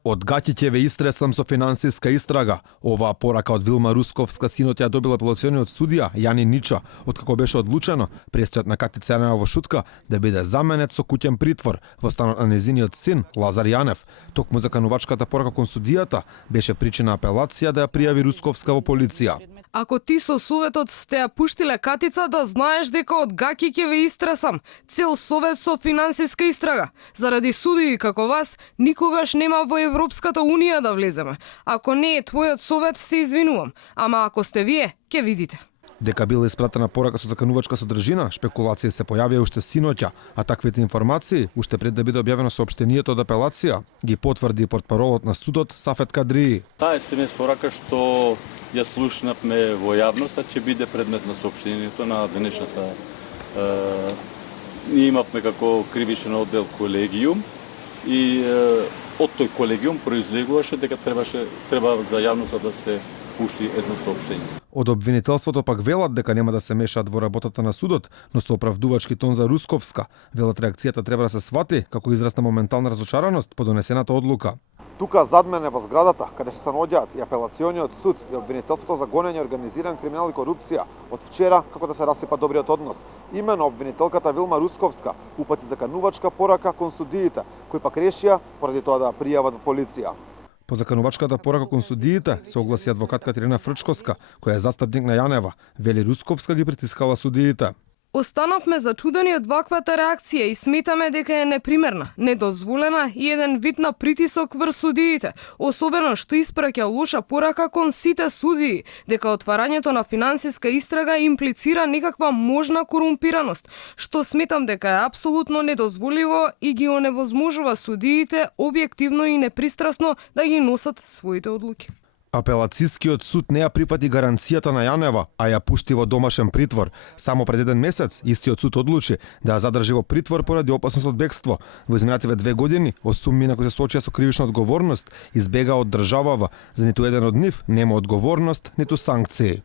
Од гаќите ве истресам со финансиска истрага. Оваа порака од Вилма Русковска синот ја добила апелациониот судија Јани Нича, откако беше одлучено престојот на Катица Јанева во Шутка да биде заменет со куќен притвор во станот на незиниот син Лазар Јанев. Токму заканувачката порака кон судијата беше причина апелација да ја пријави Русковска во полиција. Ако ти со советот сте ја пуштиле Катица, да знаеш дека од гаќи ќе ве истресам. Цел совет со финансиска истрага. Заради судии како вас, никогаш нема во Европската Унија да влеземе. Ако не е твојот совет, се извинувам. Ама ако сте вие, ќе видите. Дека била испратена порака со заканувачка содржина, шпекулации се појавија уште синоќа, а таквите информации, уште пред да биде објавено соопштенијето од апелација, ги потврди портпаролот на судот Сафет Кадрии. Таа СМС порака што ја слушнавме во јавноста ќе биде предмет на соопштението на денешната. Ние имавме како кривичен оддел колегиум и од тој колегиум произлегуваше дека треба за јавноста да се пушти едно соопштение. Од обвинителството пак велат дека нема да се мешаат во работата на судот, но со оправдувачки тон за Русковска. Велат реакцијата треба да се свати како израз на моментална разочараност по донесената одлука. Тука зад мене во зградата, каде што се наоѓаат и апелациониот суд и обвинителството за гонење организиран криминал и корупција, од вчера како да се расипа добриот однос. Имено обвинителката Вилма Русковска упати заканувачка порака кон судиите, кои пак решија поради тоа да пријават во полиција. По заканувачката порака кон судиите се огласи адвокатка Ирена Фрчковска, која е застапник на Јанева. Вели Русковска ги притискала судиите. Останавме зачудени од ваквата реакција и сметаме дека е непримерна, недозволена и еден вид на притисок врз судиите, особено што испраќа лоша порака кон сите судии, дека отварањето на финансиска истрага имплицира некаква можна корумпираност, што сметам дека е апсолутно недозволиво и ги оневозможува судиите објективно и непристрасно да ги носат своите одлуки. Апелацискиот суд не ја прифати гаранцијата на Јанева, а ја пушти во домашен притвор. Само пред еден месец, истиот суд одлучи да ја задржи во притвор поради опасност од бегство. Во изминативе 2 години, осумнина кои се соочија со кривична одговорност, избегаа од државава, за ниту еден од нив нема одговорност, ниту санкции.